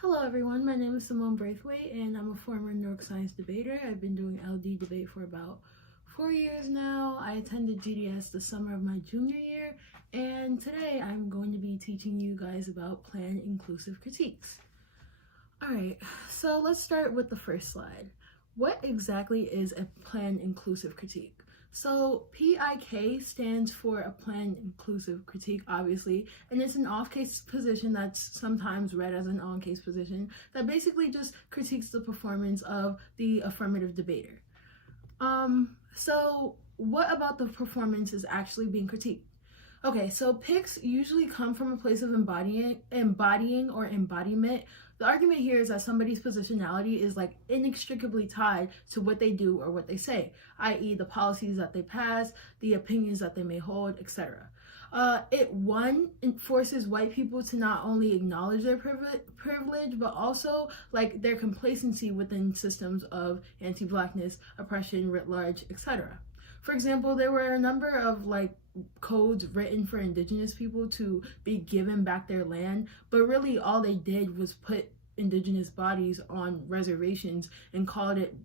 Hello everyone, my name is Simone Braithwaite and I'm a former neuroscience debater. I've been doing LD debate for about 4 years now. I attended GDS the summer of my junior year, and today I'm going to be teaching you guys about planned inclusive critiques. Alright, so let's start with the first slide. What exactly is a planned inclusive critique? So PIK stands for a planned inclusive critique, obviously, and it's an off-case position that's sometimes read as an on-case position that basically just critiques the performance of the affirmative debater. So what about the performance is actually being critiqued? Okay, so picks usually come from a place of embodying or embodiment. The argument here is that somebody's positionality is like inextricably tied to what they do or what they say, i.e. the policies that they pass, the opinions that they may hold, etc. It forces white people to not only acknowledge their privilege, but also like their complacency within systems of anti-blackness, oppression writ large, etc. For example, there were a number of codes written for indigenous people to be given back their land, but really all they did was put indigenous bodies on reservations and called it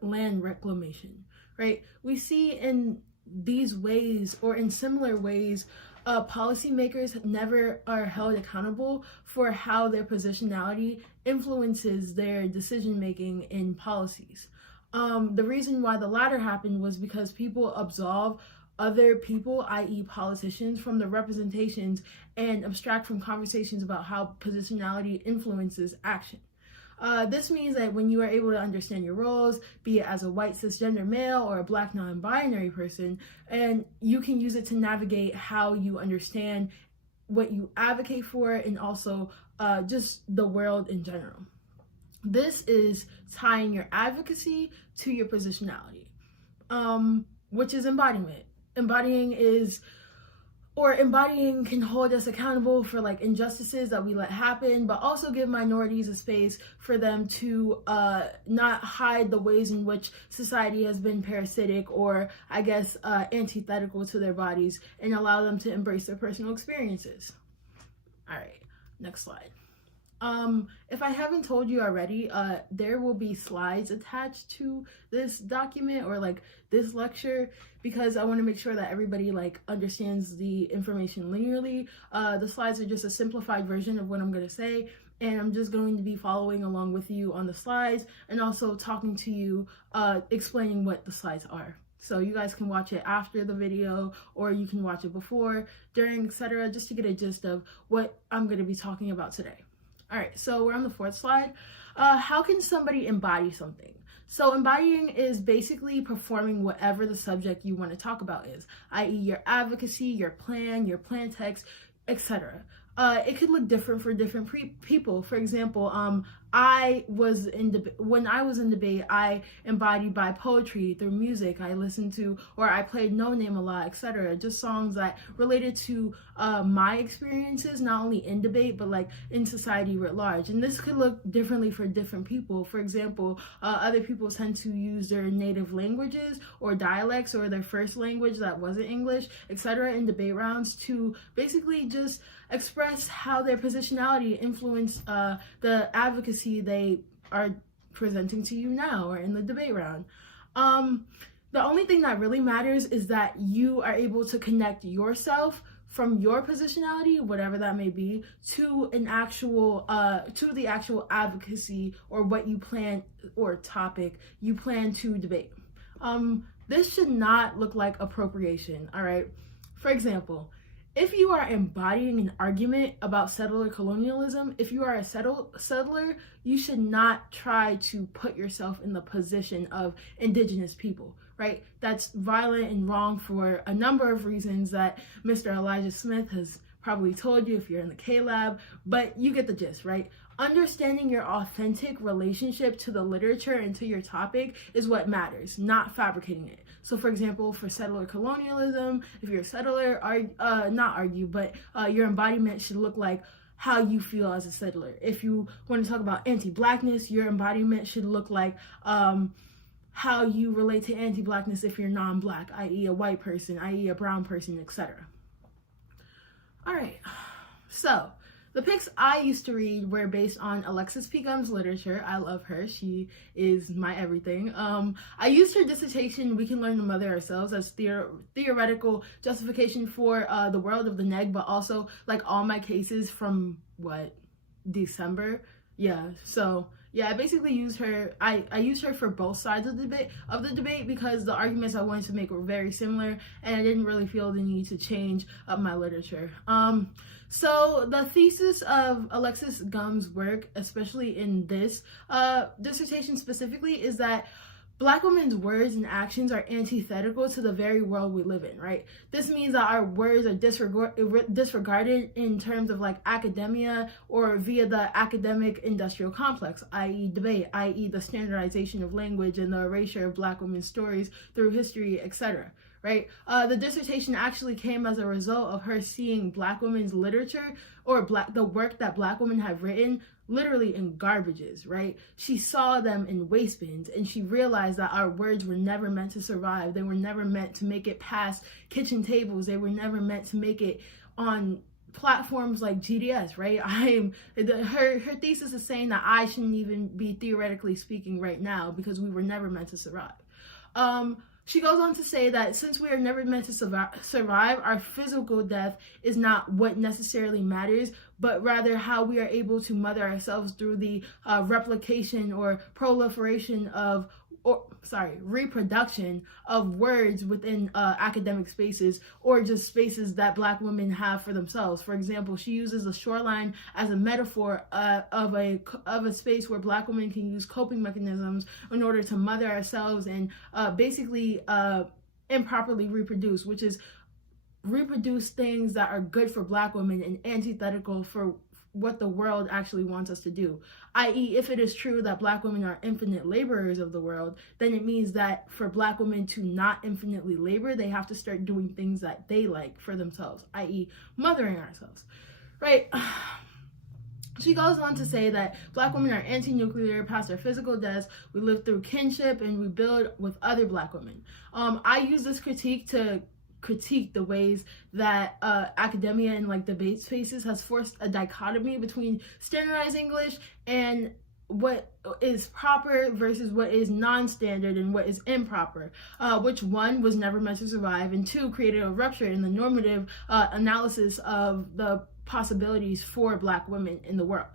land reclamation, right? We see in these ways or in similar ways, policymakers never are held accountable for how their positionality influences their decision making in policies. The reason why the latter happened was because people absolve other people, i.e. politicians, from the representations and abstract from conversations about how positionality influences action. This means that when you are able to understand your roles, be it as a white cisgender male or a black non-binary person, and you can use it to navigate how you understand what you advocate for and also just the world in general. This is tying your advocacy to your positionality, which is embodiment. Embodying can hold us accountable for injustices that we let happen, but also give minorities a space for them to not hide the ways in which society has been parasitic or antithetical to their bodies, and allow them to embrace their personal experiences. All right, next slide. If I haven't told you already, there will be slides attached to this document or this lecture, because I want to make sure that everybody understands the information linearly. The slides are just a simplified version of what I'm going to say, and I'm just going to be following along with you on the slides and also talking to you, explaining what the slides are. So you guys can watch it after the video, or you can watch it before, during, etc., just to get a gist of what I'm going to be talking about today. All right, so we're on the fourth slide. How can somebody embody something? So embodying is basically performing whatever the subject you want to talk about is, i.e. your advocacy, your plan text, etc. It could look different for different people. For example, when I was in debate, I embodied by poetry through music. I listened to, or I played No Name a lot, etc. Just songs that related to my experiences, not only in debate, but in society writ large. And this could look differently for different people. For example, other people tend to use their native languages or dialects or their first language that wasn't English, etc. in debate rounds to basically just express how their positionality influenced the advocacy they are presenting to you now or in the debate round. The only thing that really matters is that you are able to connect yourself from your positionality, whatever that may be, to the actual advocacy or what you plan or topic you plan to debate. This should not look like appropriation, all right? For example, if you are embodying an argument about settler colonialism, if you are a settler, you should not try to put yourself in the position of indigenous people, right? That's violent and wrong for a number of reasons that Mr. Elijah Smith has probably told you if you're in the K-Lab, but you get the gist, right? Understanding your authentic relationship to the literature and to your topic is what matters, not fabricating it. So for example, for settler colonialism, if you're a settler, your embodiment should look like how you feel as a settler. If you want to talk about anti-blackness, your embodiment should look like how you relate to anti-blackness if you're non-black, i.e. a white person, i.e. a brown person, etc. All right, so The picks I used to read were based on Alexis P. Gumb's literature. I love her. She is my everything. I used her dissertation, We Can Learn to Mother Ourselves, as theoretical justification for the world of the neg, but also like all my cases from December. Yeah, so yeah, I basically used her. I used her for both sides of the debate because the arguments I wanted to make were very similar, and I didn't really feel the need to change up my literature. So the thesis of Alexis Gumb's work, especially in this dissertation specifically, is that Black women's words and actions are antithetical to the very world we live in, right? This means that our words are disregarded in terms of like academia or via the academic industrial complex, i.e. debate, i.e. the standardization of language and the erasure of Black women's stories through history, etc. Right? The dissertation actually came as a result of her seeing Black women's literature or the work that Black women have written literally in garbages, right? She saw them in waste bins, and she realized that our words were never meant to survive. They were never meant to make it past kitchen tables. They were never meant to make it on platforms like GDS, right? Her thesis is saying that I shouldn't even be theoretically speaking right now because we were never meant to survive. She goes on to say that since we are never meant to survive, our physical death is not what necessarily matters, but rather how we are able to mother ourselves through the replication or proliferation of, reproduction of words within academic spaces or just spaces that Black women have for themselves. For example, she uses the shoreline as a metaphor of a space where Black women can use coping mechanisms in order to mother ourselves and basically improperly reproduce, which is reproduce things that are good for Black women and antithetical for what the world actually wants us to do. I.e., if it is true that Black women are infinite laborers of the world, then it means that for Black women to not infinitely labor, they have to start doing things that they like for themselves, i.e. mothering ourselves, right? She goes on to say that Black women are anti-nuclear, past our physical deaths, we live through kinship, and we build with other Black women. I use this critique to critique the ways that academia and like debate spaces has forced a dichotomy between standardized English and what is proper versus what is non-standard and what is improper, which one was never meant to survive, and two created a rupture in the normative analysis of the possibilities for Black women in the world.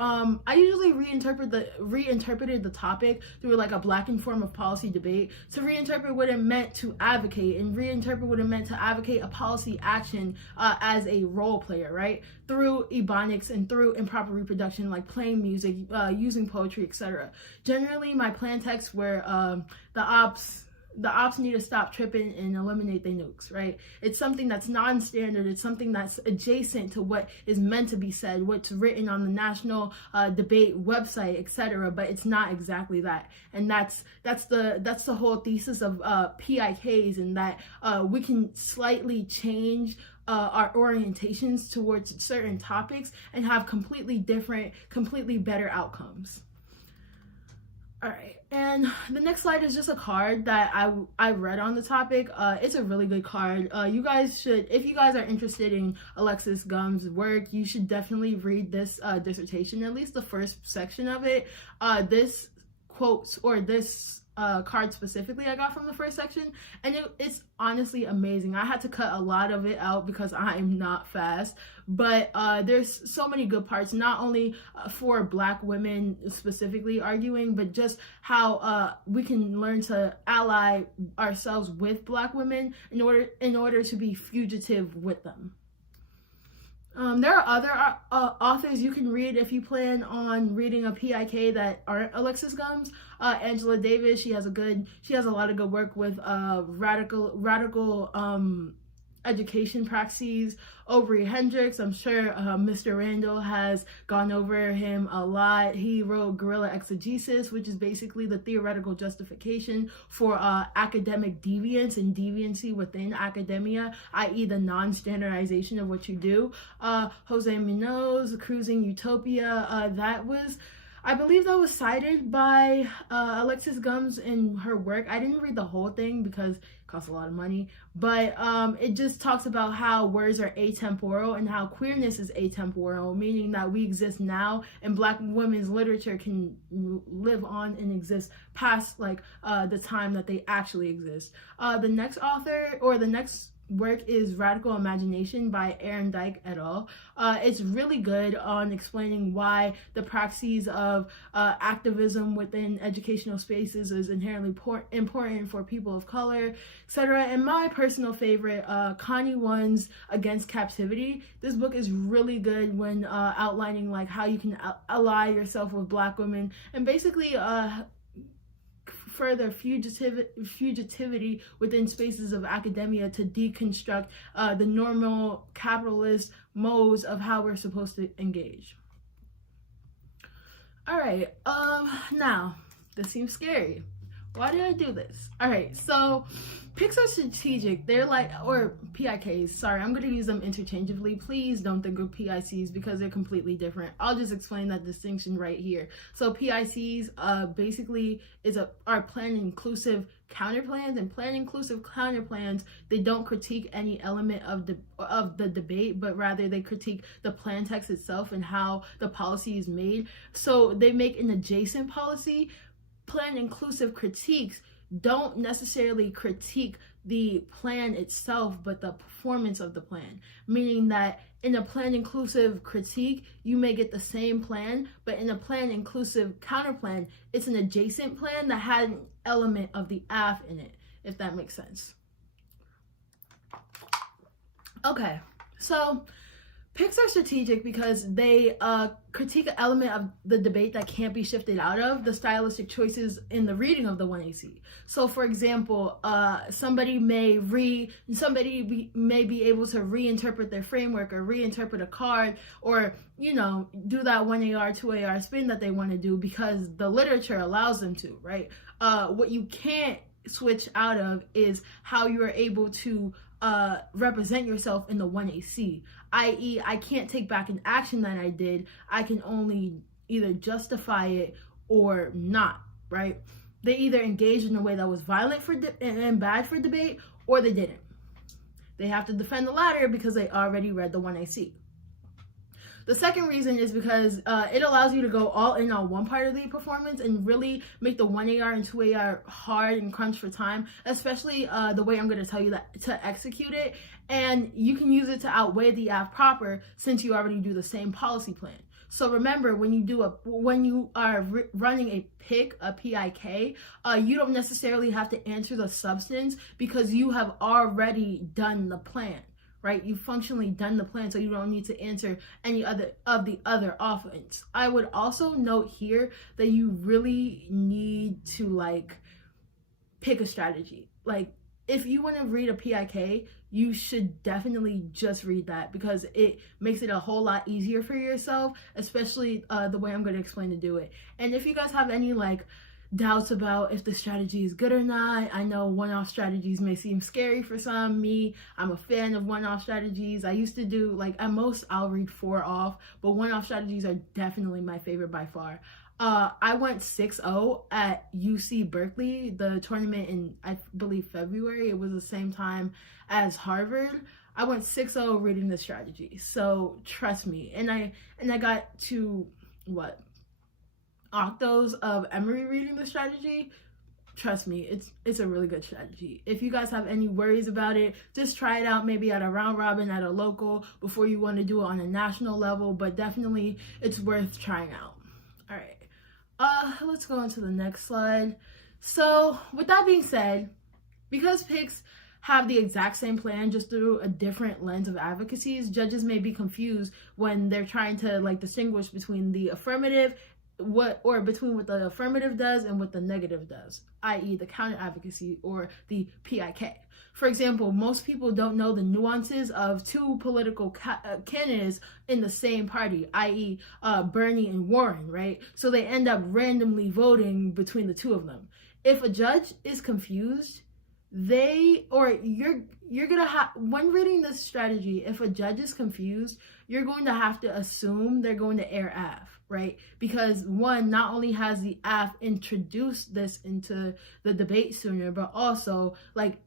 I usually reinterpreted the topic through like a Blackened form of policy debate to reinterpret what it meant to advocate and reinterpret what it meant to advocate a policy action as a role player, right? Through ebonics and through improper reproduction, like playing music, using poetry, etc. Generally, my plan texts were the ops need to stop tripping and eliminate their nukes, right? It's something that's non-standard. It's something that's adjacent to what is meant to be said, what's written on the national debate website, etc. But it's not exactly that. And that's the whole thesis of PIKs, and that we can slightly change our orientations towards certain topics and have completely different, completely better outcomes. All right, and the next slide is just a card that I read on the topic. It's a really good card. You guys should, if you guys are interested in Alexis Gumb's work, you should definitely read this dissertation, at least the first section of it. This quotes, or this card specifically I got from the first section, and it's honestly amazing. I had to cut a lot of it out because I'm not fast, but there's so many good parts, not only for Black women specifically arguing, but just how we can learn to ally ourselves with Black women in order to be fugitive with them. There are other authors you can read if you plan on reading a PIK that aren't Alexis Gumb's. Angela Davis, she has a lot of good work with radical education praxis. Aubrey Hendricks, I'm sure Mr. Randall has gone over him a lot. He wrote Guerrilla Exegesis, which is basically the theoretical justification for academic deviance and deviancy within academia, i.e. the non-standardization of what you do. Jose Munoz, Cruising Utopia, I believe that was cited by Alexis Gums in her work. I didn't read the whole thing because it costs a lot of money, but it just talks about how words are atemporal and how queerness is atemporal, meaning that we exist now and Black women's literature can live on and exist past like the time that they actually exist. The next author, or the next work, is Radical Imagination by Aaron Dyke et al. It's really good on explaining why the praxis of activism within educational spaces is inherently important for people of color, etc. And my personal favorite, Connie One's Against Captivity. This book is really good when outlining like how you can ally yourself with Black women and basically further fugitivity within spaces of academia to deconstruct the normal capitalist modes of how we're supposed to engage. All right, now this seems scary. Why did I do this? All right, so picks are strategic. They're like, or PIKs, sorry, I'm going to use them interchangeably. Please don't think of PICs because they're completely different. I'll just explain that distinction right here. So PICs basically are planned inclusive counterplans, and planned inclusive counterplans, they don't critique any element of the debate, but rather they critique the plan text itself and how the policy is made. So they make an adjacent policy. Planned inclusive critiques don't necessarily critique the plan itself, but the performance of the plan, meaning that in a planned inclusive critique, you may get the same plan, but in a planned inclusive counterplan, it's an adjacent plan that had an element of the AF in it, if that makes sense. Okay, so picks are strategic because they critique an element of the debate that can't be shifted out of the stylistic choices in the reading of the 1AC. So for example, somebody may be able to reinterpret their framework or reinterpret a card, or do that 1AR, 2AR spin that they want to do because the literature allows them to, right? What you can't switch out of is how you are able to represent yourself in the 1AC, i.e. I can't take back an action that I did. I can only either justify it or not, right? They either engaged in a way that was violent and bad for debate, or they didn't. They have to defend the latter because they already read the 1AC. The second reason is because it allows you to go all in on one part of the performance and really make the 1AR and 2AR hard and crunch for time, especially the way I'm going to tell you that to execute it. And you can use it to outweigh the AF proper since you already do the same policy plan. So remember, when you are running a PIK, you don't necessarily have to answer the substance because you have already done the plan. Right? You've functionally done the plan, so you don't need to answer any other of the other offense. I would also note here that you really need to pick a strategy. Like if you want to read a PIK, you should definitely just read that because it makes it a whole lot easier for yourself, especially the way I'm going to explain to do it. And if you guys have any doubts about if the strategy is good or not, I know one-off strategies may seem scary for some. I'm a fan of one-off strategies. I used to do at most I'll read 4 off, but one-off strategies are definitely my favorite by far. I went 6-0 at UC Berkeley, the tournament in I believe February. It was the same time as Harvard. I went 6-0 reading the strategy, so trust me. And I got to octos of Emory reading the strategy. Trust me, it's a really good strategy. If you guys have any worries about it, just try it out maybe at a round robin at a local before you want to do it on a national level, but definitely it's worth trying out. All right, let's go on to the next slide. So with that being said, because PICs have the exact same plan just through a different lens of advocacies, judges may be confused when they're trying to distinguish between the affirmative between what the affirmative does and what the negative does, i.e. the counter advocacy or the PIK. For example, most people don't know the nuances of two political candidates in the same party, i.e. Bernie and Warren, right? So they end up randomly voting between the two of them. If a judge is confused, you're gonna have, when reading this strategy, if a judge is confused, you're going to have to assume they're going to air af, right? Because one, not only has the af introduced this into the debate sooner, but also like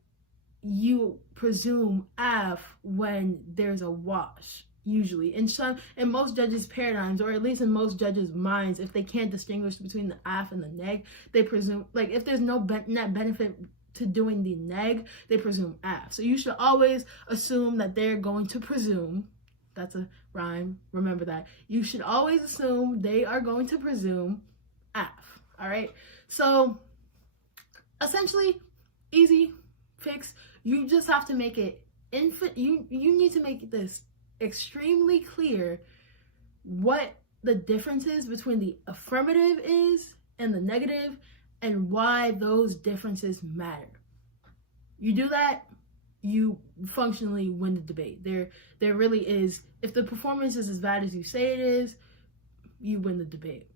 you presume af when there's a wash. Usually in most judges' paradigms, or at least in most judges' minds, if they can't distinguish between the af and the neg, they presume, like, if there's no net benefit to doing the neg, they presume af. So you should always assume that they're going to presume, that's a rhyme, remember that, you should always assume they are going to presume af. All right, so essentially, easy fix. You just have to make it you need to make this extremely clear what the difference is between the affirmative is and the negative, and why those differences matter. You do that, you functionally win the debate. There really is, if the performance is as bad as you say it is, you win the debate.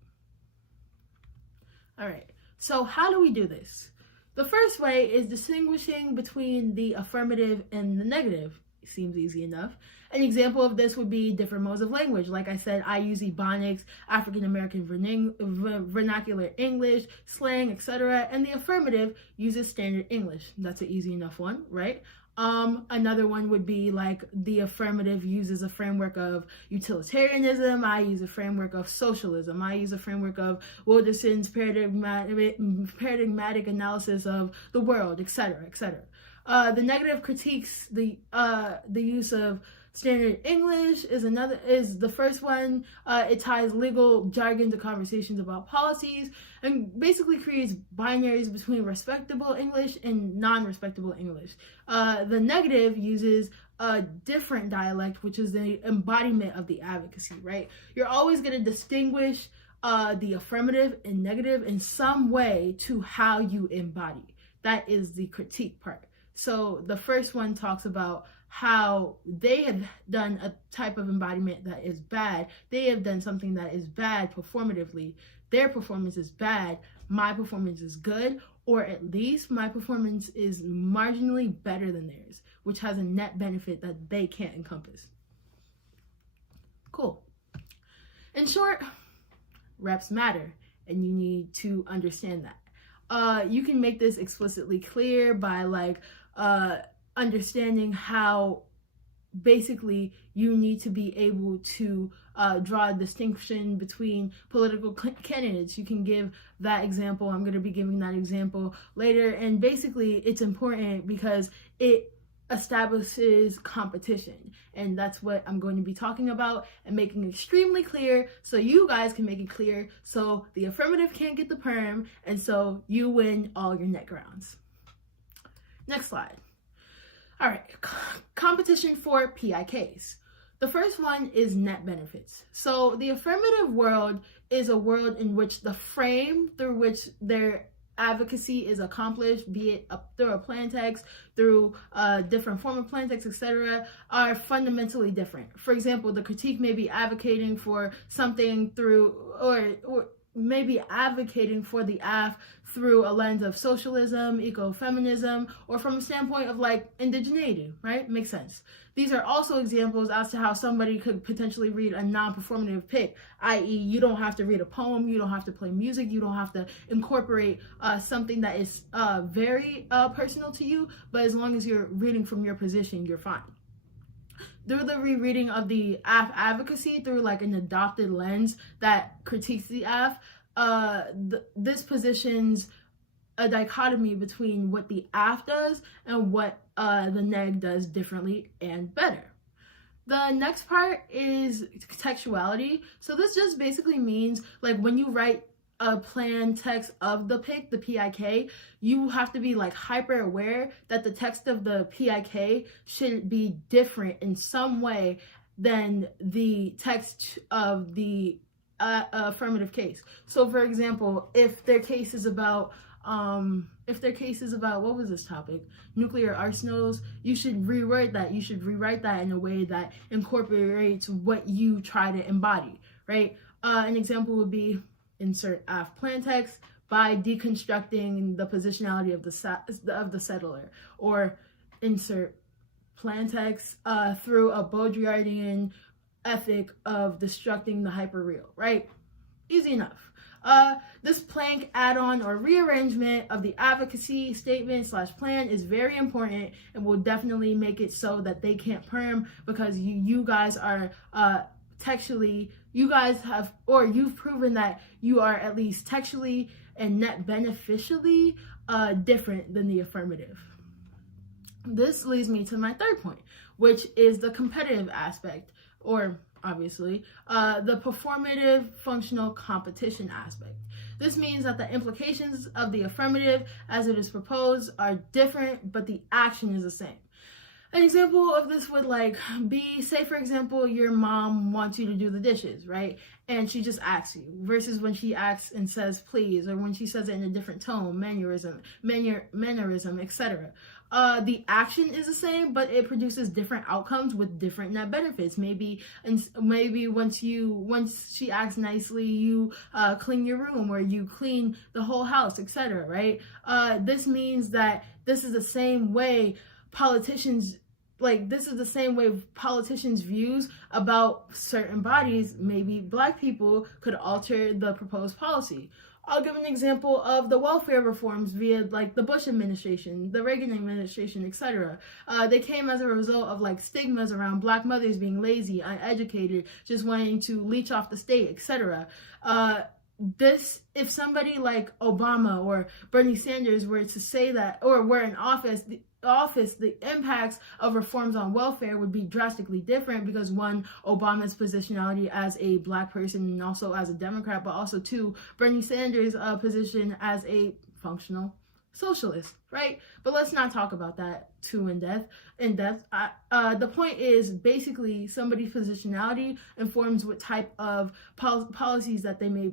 All right, so how do we do this? The first way is distinguishing between the affirmative and the negative. Seems easy enough. An example of this would be different modes of language. Like I said, I use Ebonics, African American vernacular English, slang, etc. And the affirmative uses standard English. That's an easy enough one, right? Another one would be like the affirmative uses a framework of utilitarianism. I use a framework of socialism. I use a framework of Wilderson's paradigmatic analysis of the world, etc., etc. The negative critiques the use of standard English is the first one. It ties legal jargon to conversations about policies and basically creates binaries between respectable English and non-respectable English. The negative uses a different dialect, which is the embodiment of the advocacy, right? You're always going to distinguish the affirmative and negative in some way to how you embody. That is the critique part. So the first one talks about how they have done a type of embodiment that is bad. They have done something that is bad performatively. Their performance is bad. My performance is good, or at least my performance is marginally better than theirs, which has a net benefit that they can't encompass. Cool. In short, reps matter, and you need to understand that. You can make this explicitly clear by understanding how basically you need to be able to draw a distinction between political candidates. You can give that example. I'm going to be giving that example later. And basically it's important because it establishes competition, and that's what I'm going to be talking about and making extremely clear so you guys can make it clear, so the affirmative can't get the perm, and so you win all your net grounds. Next slide. All right, competition for PIKs. The first one is net benefits. So the affirmative world is a world in which the frame through which their advocacy is accomplished, be it through a plan text, through a different form of plan text, etc., are fundamentally different. For example, the critique may be advocating for something through, or maybe advocating for the AF through a lens of socialism, ecofeminism, or from a standpoint of like indigeneity, right? Makes sense. These are also examples as to how somebody could potentially read a non-performative pick, i.e. you don't have to read a poem, you don't have to play music, you don't have to incorporate something that is very personal to you, but as long as you're reading from your position, you're fine. Through the rereading of the AF advocacy through like an adopted lens that critiques the AF, this positions a dichotomy between what the AF does and what the neg does differently and better. The next part is textuality. So this just basically means like when you write a plan text of the pick, the PIK, you have to be like hyper aware that the text of the PIK should be different in some way than the text of the affirmative case. So for example, if their case is about what was this topic? Nuclear arsenals, you should rewrite that. You should rewrite that in a way that incorporates what you try to embody, right? An example would be insert AF plan text by deconstructing the positionality of the settler, or insert plan text through a Baudrillardian ethic of destructing the hyperreal, right? Easy enough. This Planck add-on or rearrangement of the advocacy statement / plan is very important and will definitely make it so that they can't perm, because you guys are textually, you guys have, or you've proven that you are at least textually and net beneficially different than the affirmative. This leads me to my third point, which is the competitive aspect, or obviously, the performative functional competition aspect. This means that the implications of the affirmative as it is proposed are different, but the action is the same. An example of this would be, say for example, your mom wants you to do the dishes, right? And she just asks you, versus when she asks and says please, or when she says it in a different tone, mannerism, etc. The action is the same, but it produces different outcomes with different net benefits. Maybe once she acts nicely, you clean your room, or you clean the whole house, etc. Right? This means that this is the same way politicians views about certain bodies, maybe Black people, could alter the proposed policy. I'll give an example of the welfare reforms via the Bush administration, the Reagan administration, etc. They came as a result of stigmas around Black mothers being lazy, uneducated, just wanting to leech off the state, etc. If somebody like Obama or Bernie Sanders were to say that, or were in office, the impacts of reforms on welfare would be drastically different, because one, Obama's positionality as a Black person and also as a Democrat, but also two, Bernie Sanders' position as a functional socialist, right? But let's not talk about that too in depth. The point is basically somebody's positionality informs what type of policies that they may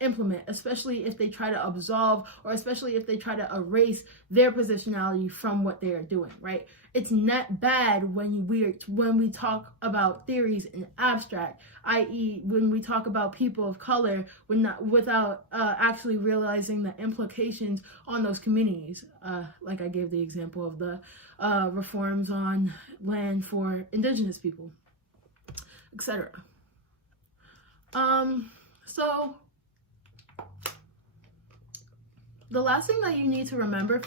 implement, especially if they try to absolve, or especially if they try to erase their positionality from what they are doing, right? It's not bad when we talk about theories in abstract, i.e. when we talk about people of color without actually realizing the implications on those communities. Like I gave the example of the reforms on land for Indigenous people, etc. So the last thing that you need to remember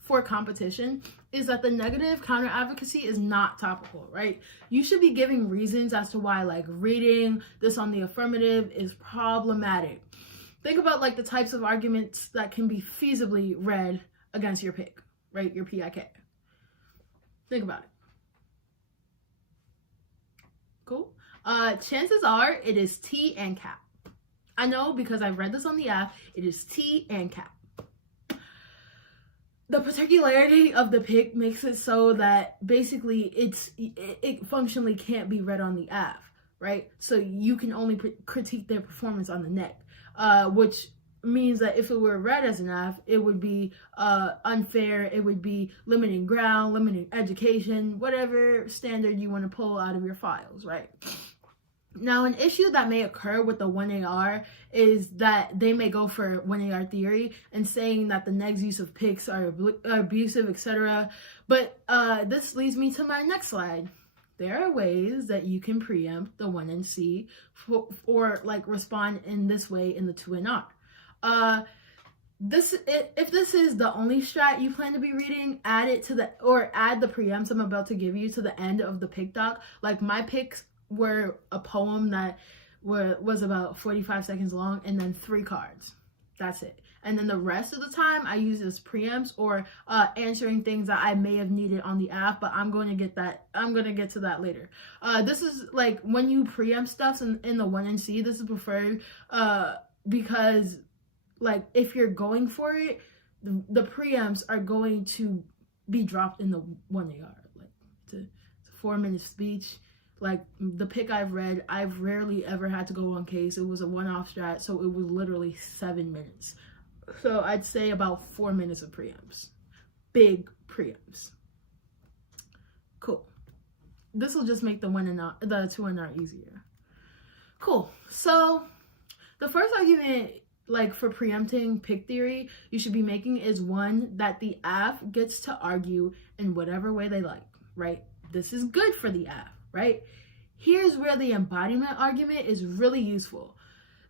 for competition is that the negative counter advocacy is not topical, right? You should be giving reasons as to why reading this on the affirmative is problematic. Think about the types of arguments that can be feasibly read against your pick, right? Your PIK. Think about it. Cool. Chances are it is T and cap. I know because I've read this on the app. It is T and cap. The particularity of the pick makes it so that basically it functionally can't be read on the app, right? So you can only critique their performance on the neck, which means that if it were read as an app, it would be unfair. It would be limiting ground, limiting education, whatever standard you want to pull out of your files, right? Now, an issue that may occur with the 1AR is that they may go for 1AR theory and saying that the neg's use of picks are abusive, etc. But this leads me to my next slide. There are ways that you can preempt the 1NC or respond in this way in the 2NR. If this is the only strat you plan to be reading, add the preempts I'm about to give you to the end of the pick doc. My picks were a poem that was about 45 seconds long, and then 3 cards. That's it. And then the rest of the time I use as preempts or answering things that I may have needed on the app, but I'm going to get to that later. This is when you preempt stuff in the 1NC, this is preferred because if you're going for it, the preempts are going to be dropped in the 1AR. It's a 4-minute speech. The pick I've read, I've rarely ever had to go on case. It was a one-off strat, so it was literally 7 minutes. So I'd say about 4 minutes of preempts. Big preempts. Cool. This will just make the 2NR easier. Cool. So the first argument for preempting pick theory you should be making is one that the AF gets to argue in whatever way they like, right? This is good for the AF. Right? Here's where the embodiment argument is really useful.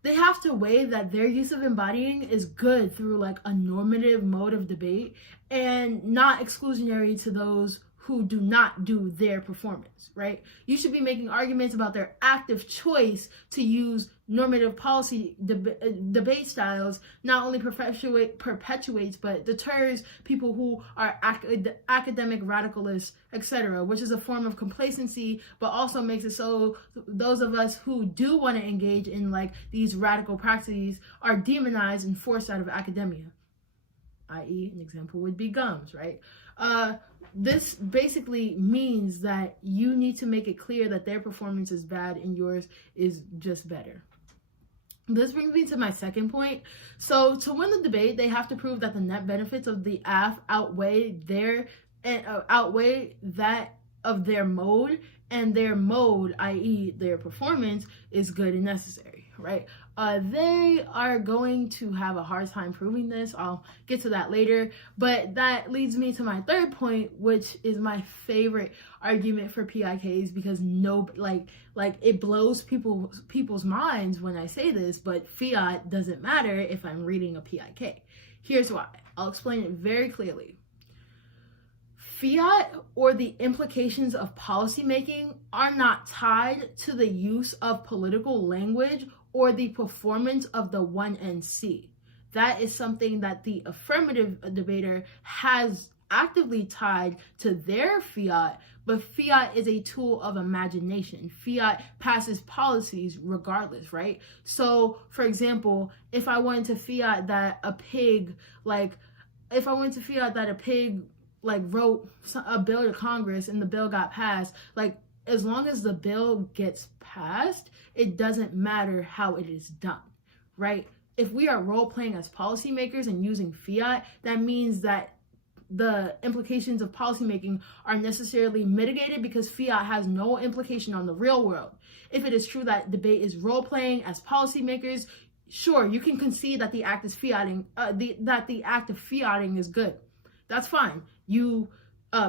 They have to weigh that their use of embodying is good through like a normative mode of debate and not exclusionary to those who do not do their performance, right? You should be making arguments about their active choice to use normative policy debate styles not only perpetuates but deters people who are academic radicalists, etc., which is a form of complacency, but also makes it so those of us who do want to engage in like these radical practices are demonized and forced out of academia, i.e. an example would be gums, right? This basically means that you need to make it clear that their performance is bad and yours is just better. This brings me to my second point. So to win the debate, they have to prove that the net benefits of the AF outweigh that of their mode, and their mode, i.e. their performance, is good and necessary, right? They are going to have a hard time proving this. I'll get to that later. But that leads me to my third point, which is my favorite argument for PIKs, because it blows people's minds when I say this, but fiat doesn't matter if I'm reading a PIK. Here's why. I'll explain it very clearly. Fiat, or the implications of policymaking, are not tied to the use of political language or the performance of the 1NC. That is something that the affirmative debater has actively tied to their fiat, but fiat is a tool of imagination. Fiat passes policies regardless, right? So, for example, if I wanted to fiat that a pig wrote a bill to Congress and the bill got passed, like, as long as the bill gets passed, it doesn't matter how it is done, right? If we are role-playing as policymakers and using fiat, that means that the implications of policymaking are necessarily mitigated because fiat has no implication on the real world. If it is true that debate is role-playing as policymakers, sure, you can concede that the act is fiating, that the act of fiating is good. That's fine. You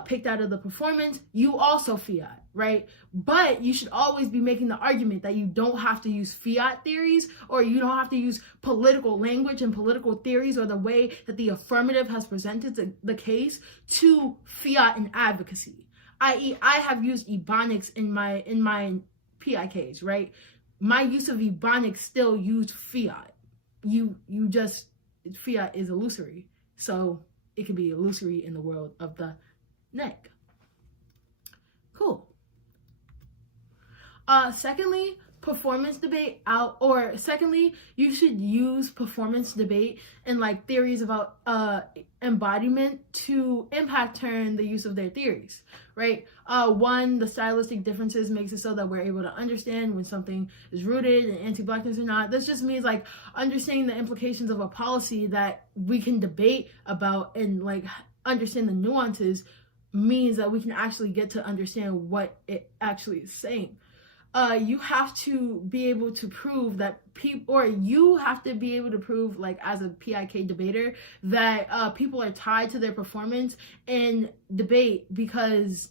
picked out of the performance, you also fiat, right? But you should always be making the argument that you don't have to use fiat theories, or you don't have to use political language and political theories or the way that the affirmative has presented the case to fiat and advocacy. I.e., I have used ebonics in my PIKs, right? My use of ebonics still used fiat. Fiat is illusory, so it can be illusory in the world of the neck. Cool. Secondly, you should use performance debate and like theories about embodiment to impact turn the use of their theories, right? One, the stylistic differences makes it so that we're able to understand when something is rooted in anti-blackness or not. This just means like understanding the implications of a policy that we can debate about and like understand the nuances means that we can actually get to understand what it actually is saying. You have to be able to prove that like as a PIK debater, that people are tied to their performance in debate, because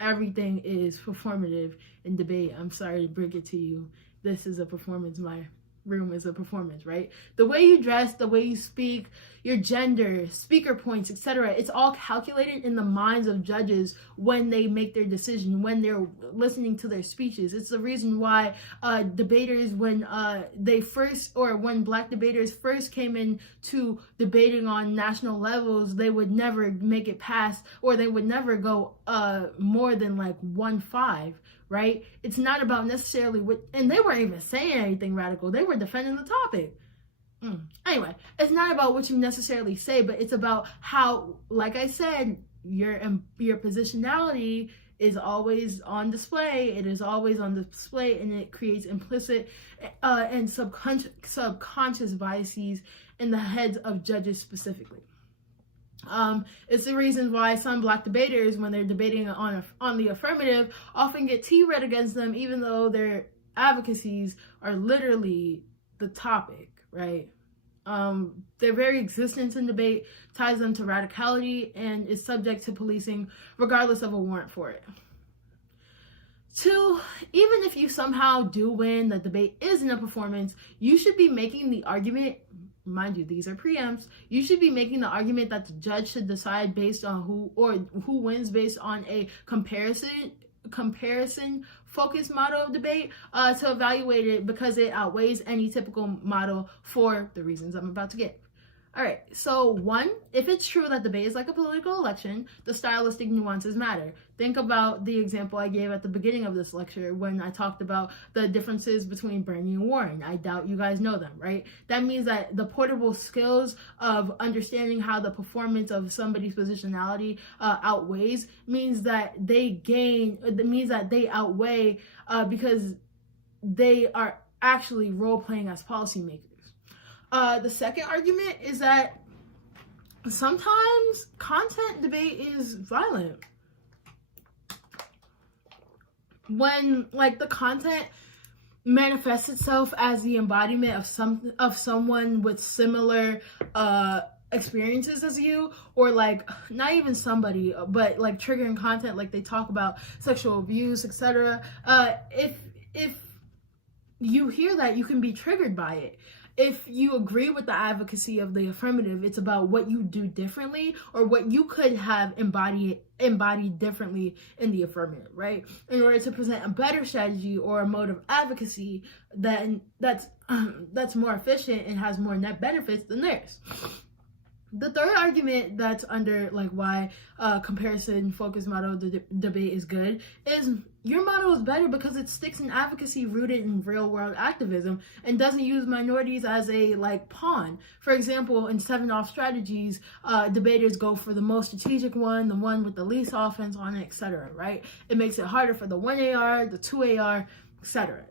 everything is performative in debate. I'm sorry to break it to you. This is a performance. My room is a performance, right? The way you dress, the way you speak, your gender, speaker points, etc. It's all calculated in the minds of judges when they make their decision, when they're listening to their speeches. It's the reason why debaters, when Black debaters first came into debating on national levels, they would never make it past, or they would never go more than like 1-5. Right? It's not about necessarily and they weren't even saying anything radical. They were defending the topic. Anyway, it's not about what you necessarily say, but it's about how, like I said, your positionality is always on display. It is always on display, and it creates implicit and subconscious biases in the heads of judges specifically. It's the reason why some Black debaters, when they're debating on the affirmative, often get T-read against them, even though their advocacies are literally the topic, right? Their very existence in debate ties them to radicality and is subject to policing regardless of a warrant for it. Two, even if you somehow do win, the debate isn't a performance, you should be making the argument, mind you, these are preempts, you should be making the argument that the judge should decide based on who wins based on a comparison focused model of debate to evaluate it because it outweighs any typical model for the reasons I'm about to give. All right, so one, if it's true that debate is like a political election, the stylistic nuances matter. Think about the example I gave at the beginning of this lecture when I talked about the differences between Bernie and Warren. I doubt you guys know them, right? That means that the portable skills of understanding how the performance of somebody's positionality outweighs means that they outweigh because they are actually role-playing as policymakers. The second argument is that sometimes content debate is violent. When like the content manifests itself as the embodiment of someone with similar experiences as you, or like not even somebody, but like triggering content, like they talk about sexual abuse, etc. If you hear that, you can be triggered by it. If you agree with the advocacy of the affirmative, it's about what you do differently or what you could have embodied differently in the affirmative, right? In order to present a better strategy or a mode of advocacy that's more efficient and has more net benefits than theirs. The third argument that's under like why comparison focused model debate is good is your model is better because it sticks in advocacy rooted in real world activism and doesn't use minorities as a like pawn. For example, in 7-off strategies, debaters go for the most strategic one, the one with the least offense on it, etc. Right? It makes it harder for the 1 AR, the 2 AR, etc.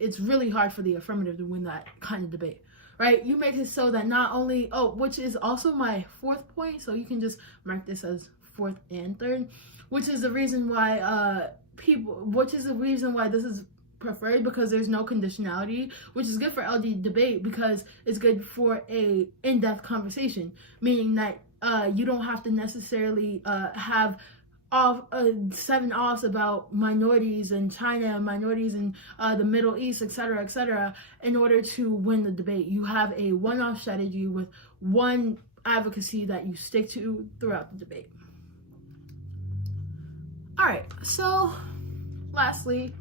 It's really hard for the affirmative to win that kind of debate. Right? You make it so that not only, which is also my fourth point, so you can just mark this as fourth and third, which is the reason why this is preferred, because there's no conditionality, which is good for LD debate because it's good for a in-depth conversation, meaning that you don't have to necessarily have 7 offs about minorities in China, minorities in the Middle East, etc., in order to win the debate. You have a one-off strategy with one advocacy that you stick to throughout the debate. All right, so lastly,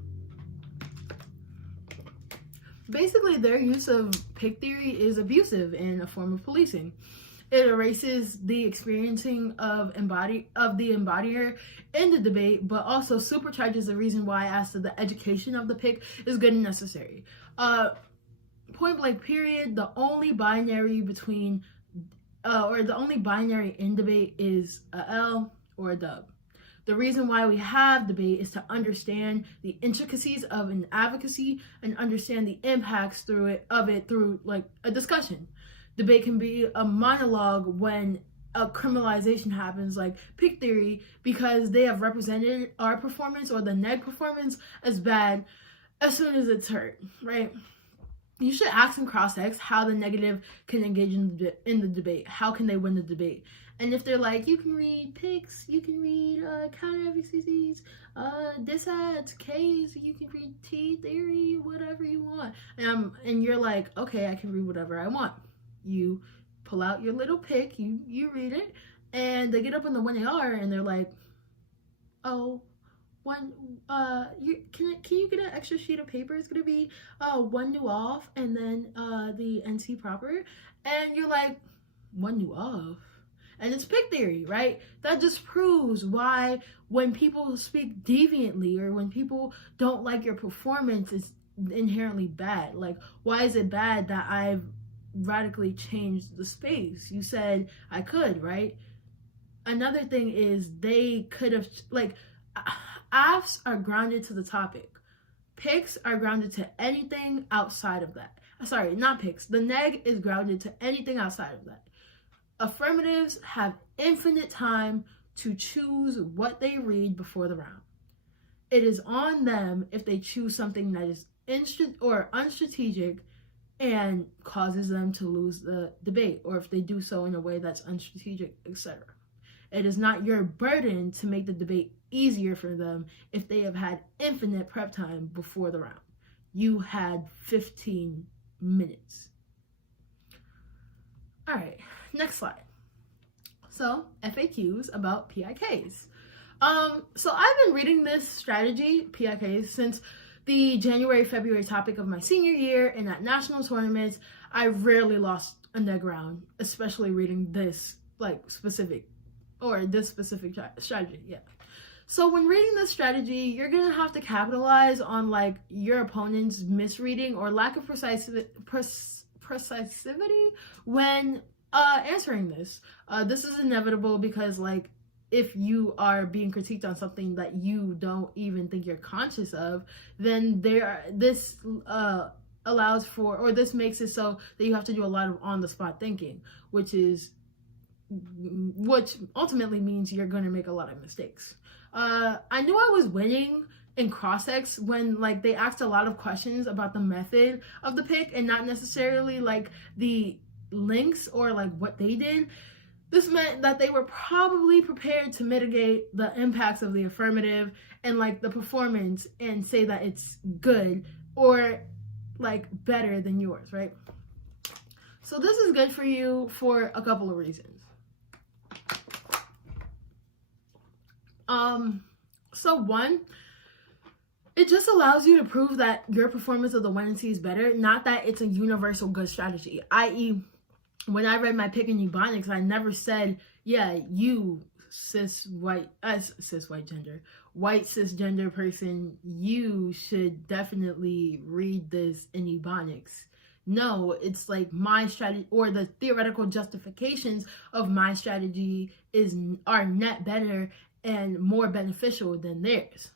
basically their use of pick theory is abusive and a form of policing. It erases the experiencing of the embodier in the debate, but also supercharges the reason why as to the education of the pick is good and necessary. Point blank period, the only binary in debate is a L or a dub. The reason why we have debate is to understand the intricacies of an advocacy and understand the impacts through like a discussion. Debate can be a monologue when a criminalization happens, like pick theory, because they have represented our performance or the neg performance as bad as soon as it's heard, right? You should ask and cross-ex how the negative can engage in the debate. How can they win the debate? And if they're like, you can read picks, you can read counter advocacies, disads, Ks, you can read T theory, whatever you want. And you're like, okay, I can read whatever I want. You pull out your little pick, you read it, and they get up on the 1AR and they're like, can you get an extra sheet of paper? It's gonna be 1 new off and then the NC proper, and you're like, 1 new off, and it's pick theory, right? That just proves why when people speak deviantly or when people don't like your performance, it's inherently bad. Like, why is it bad that I've radically changed the space? You said I could, right? Another thing is they could have, like, AFs are grounded to the topic. Picks are grounded to anything outside of that. Sorry, not picks. The neg is grounded to anything outside of that. Affirmatives have infinite time to choose what they read before the round. It is on them if they choose something that is unstrategic and causes them to lose the debate, or if they do so in a way that's unstrategic, etc. It is not your burden to make the debate easier for them if they have had infinite prep time before the round. You had 15 minutes. All right, next slide. So FAQs about PIKs. So I've been reading this strategy, PIKs, since the January-February topic of my senior year, and at national tournaments, I rarely lost a neg round, especially reading this specific strategy. Yeah. So when reading this strategy, you're gonna have to capitalize on your opponent's misreading or lack of precisivity when answering this. This is inevitable because if you are being critiqued on something that you don't even think you're conscious of, then this allows for, or this makes it so that you have to do a lot of on-the-spot thinking, which ultimately means you're going to make a lot of mistakes. I knew I was winning in cross-ex when they asked a lot of questions about the method of the pick and not necessarily the links or what they did. This meant that they were probably prepared to mitigate the impacts of the affirmative and the performance and say that it's good or better than yours, right? So this is good for you for a couple of reasons. So one, it just allows you to prove that your performance of the 1NC is better, not that it's a universal good strategy, i.e., when I read my pick in Ebonics, I never said, yeah, you white cisgender person, you should definitely read this in Ebonics. No, it's my strategy or the theoretical justifications of my strategy are net better and more beneficial than theirs.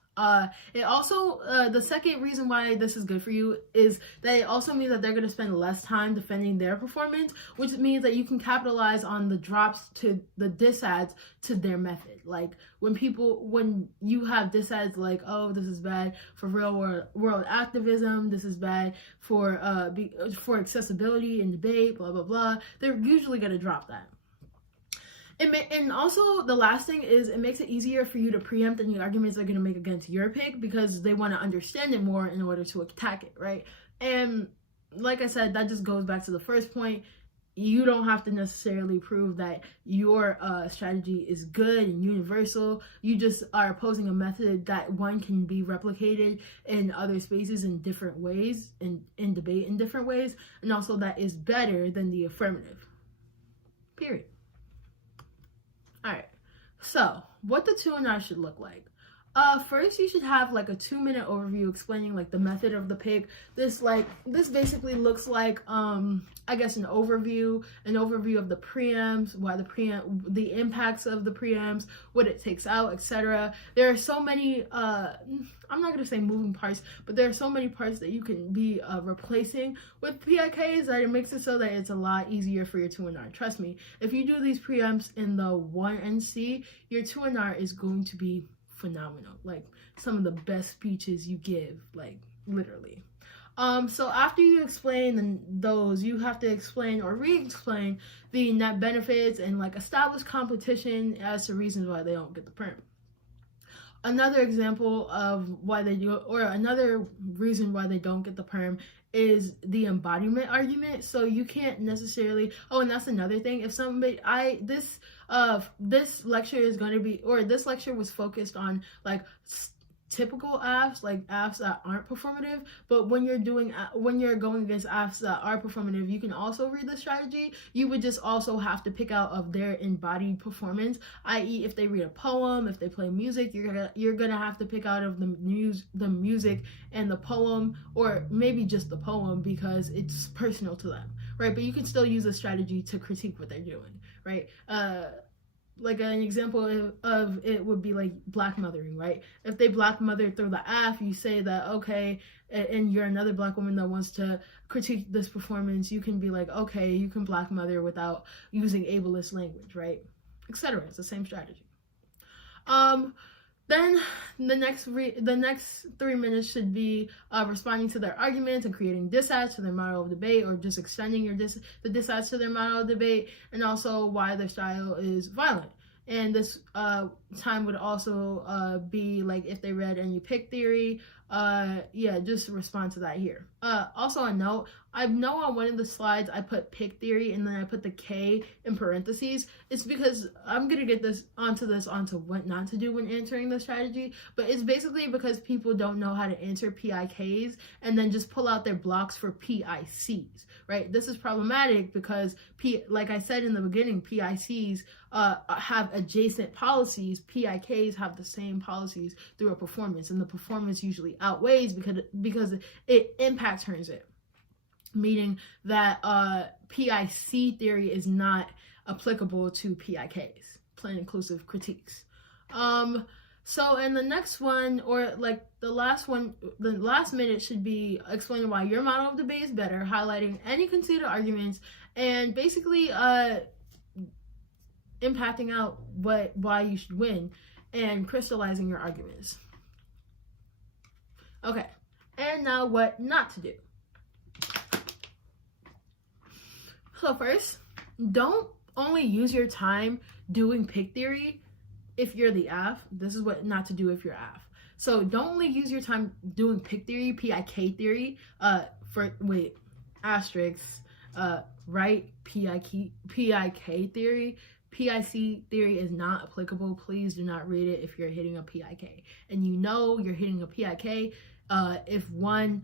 It also, the second reason why this is good for you is that it also means that they're going to spend less time defending their performance, which means that you can capitalize on the drops to the disads to their method. When you have disads oh, this is bad for real world activism, this is bad for accessibility and debate, blah, blah, blah, they're usually going to drop that. And also, the last thing is it makes it easier for you to preempt any arguments they're going to make against your pick because they want to understand it more in order to attack it, right? And like I said, that just goes back to the first point. You don't have to necessarily prove that your strategy is good and universal. You just are opposing a method that one can be replicated in other spaces in different ways, in debate in different ways, and also that is better than the affirmative. Period. All right, so what the 2&R should look like. First, you should have a 2-minute overview explaining the method of the pick. This basically looks like I guess an overview of the preamps, why the impacts of the preamps, what it takes out, etc. There are so many I'm not gonna say moving parts, but there are so many parts that you can be replacing with PIKs that it makes it so that it's a lot easier for your 2&R. Trust me, if you do these preamps in the 1NC, your 2&R is going to be phenomenal. Some of the best speeches you give, literally. So after you explain those, you have to explain or re-explain the net benefits and establish competition as to reasons why they don't get the perm. Another example of why they do, or another reason why they don't get the perm, is the embodiment argument. So you can't necessarily, and that's another thing. If somebody, this lecture is going to be, or this lecture was focused on typical AFs, AFs that aren't performative, but when you're going against AFs that are performative, you can also read the strategy. You would just also have to pick out of their embodied performance, i.e. if they read a poem, if they play music, you're gonna have to pick out of the music and the poem, or maybe just the poem because it's personal to them, right? But you can still use a strategy to critique what they're doing, right? An example of it would be black mothering, right? If they black mother through the AF, you say that, okay, and you're another black woman that wants to critique this performance, you can be okay, you can black mother without using ableist language, right? Etc. It's the same strategy. Then the next 3 minutes should be responding to their arguments and creating disads to their model of debate, or just extending the disads to their model of debate, and also why their style is violent. And this time would also be like if they read any pick theory. Yeah, just respond to that here. Also a note, I know on one of the slides I put pick theory and then I put the K in parentheses. It's because I'm gonna get onto what not to do when answering the strategy, but it's basically because people don't know how to answer PIKs and then just pull out their blocks for PICs, right? This is problematic because like I said in the beginning, PICs have adjacent policies. PIKs have the same policies through a performance, and the performance usually outweighs because it impact turns it, meaning that PIC theory is not applicable to PIKs, plain inclusive critiques. So in the next one, or like the last one, the last minute should be explaining why your model of debate is better, highlighting any conceded arguments, and basically impacting out why you should win and crystallizing your arguments. Okay, and now what not to do. So first, don't only use your time doing pick theory if you're the AF. This is what not to do if you're AF. So don't only use your time doing pick theory, PIK theory, asterisks, right, PIK theory. PIC theory is not applicable. Please do not read it if you're hitting a PIK. And you know you're hitting a PIK if one,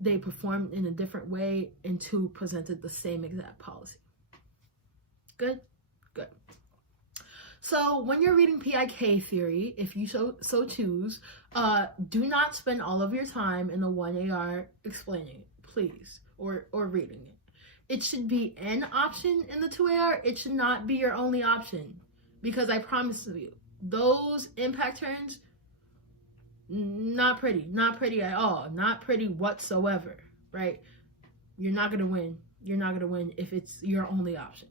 they performed in a different way, and two, presented the same exact policy. Good? Good. So when you're reading PIK theory, if you so choose, do not spend all of your time in the 1AR explaining it, please, or reading it. It should be an option in the 2AR. It should not be your only option, because I promise you, those impact turns, not pretty at all, not pretty whatsoever, right? You're not gonna win. You're not gonna win if it's your only option.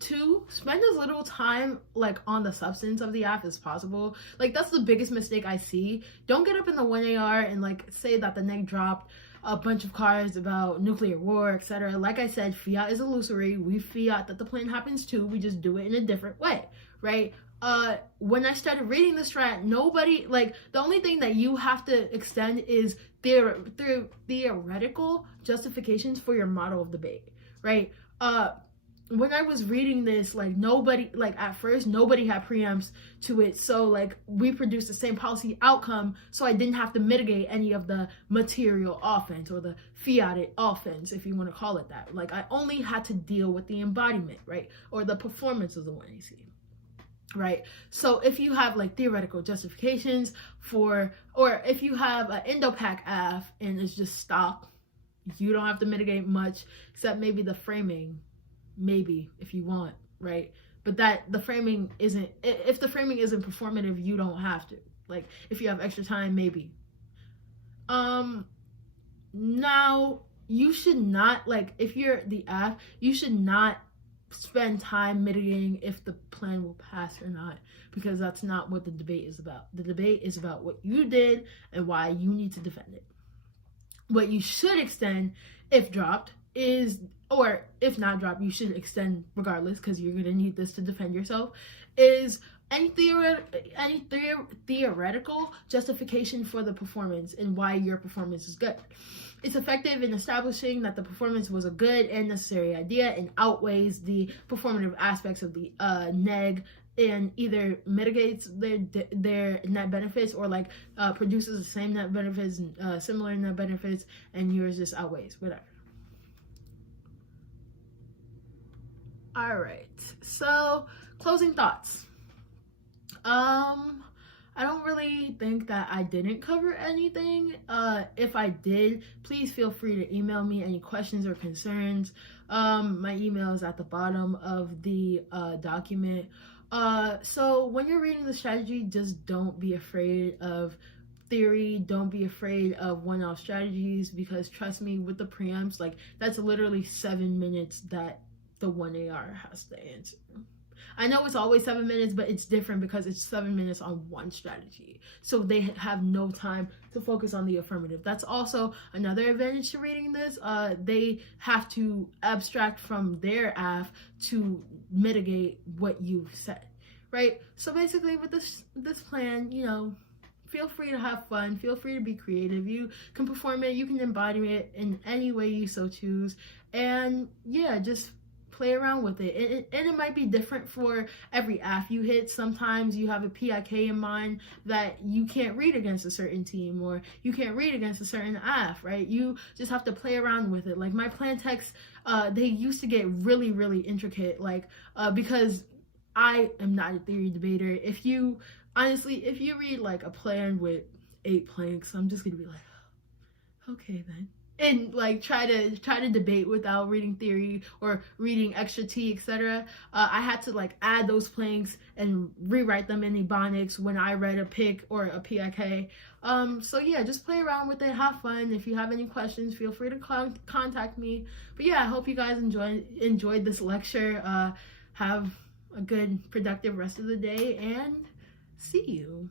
2, spend as little time like on the substance of the app as possible. Like, that's the biggest mistake I see. Don't get up in the 1AR and like say that the neg dropped a bunch of cards about nuclear war, etc. Like I said, fiat is illusory. We fiat that the plan happens too. We just do it in a different way, right? When I started reading this strat, nobody, like, the only thing that you have to extend is theoretical justifications for your model of debate, right? When I was reading this, like, nobody, like, at first, nobody had preamps to it, so, like, we produced the same policy outcome, so I didn't have to mitigate any of the material offense, or the fiated offense, if you want to call it that. Like, I only had to deal with the embodiment, right, or the performance of the 1AC, right? So if you have, like, theoretical justifications for, or if you have an Indo-Pac AF, and it's just stock, you don't have to mitigate much, except maybe the framing, maybe if you want, right? But that the framing isn't, if the framing isn't performative, you don't have to. Like, if you have extra time, maybe. Now you should not, like, if you're the F, you should not spend time mitigating if the plan will pass or not, because that's not what the debate is about. The debate is about what you did and why you need to defend it. What you should extend, if dropped, is, or if not dropped, you should extend regardless, because you're going to need this to defend yourself, is any theoretical justification for the performance and why your performance is good. It's effective in establishing that the performance was a good and necessary idea and outweighs the performative aspects of the neg, and either mitigates their net benefits, or like produces the same net benefits, similar net benefits, and yours just outweighs, whatever. All right, so closing thoughts. I don't really think that I didn't cover anything. If I did, please feel free to email me any questions or concerns. My email is at the bottom of the document. So when you're reading the strategy, just don't be afraid of theory. Don't be afraid of one-off strategies, because trust me, with the preamps, like, that's literally 7 minutes that the 1AR has to answer. I know it's always 7 minutes, but it's different because it's 7 minutes on one strategy. So they have no time to focus on the affirmative. That's also another advantage to reading this. They have to abstract from their AF to mitigate what you've said, right? So basically with this plan, you know, feel free to have fun, feel free to be creative. You can perform it, you can embody it in any way you so choose. And yeah, just play around with it. And it might be different for every AF you hit. Sometimes you have a PIK in mind that you can't read against a certain team, or you can't read against a certain AF, right? You just have to play around with it. Like my plan text, they used to get really, really intricate, like because I am not a theory debater. If you read like a plan with 8 planks, I'm just gonna be like, okay then, and like try to debate without reading theory or reading extra T, etc. I had to like add those planks and rewrite them in Ebonics when I read a pick or a PIK. So yeah, just play around with it, have fun. If you have any questions, feel free to contact me. But yeah, I hope you guys enjoyed this lecture. Have a good productive rest of the day, and see you.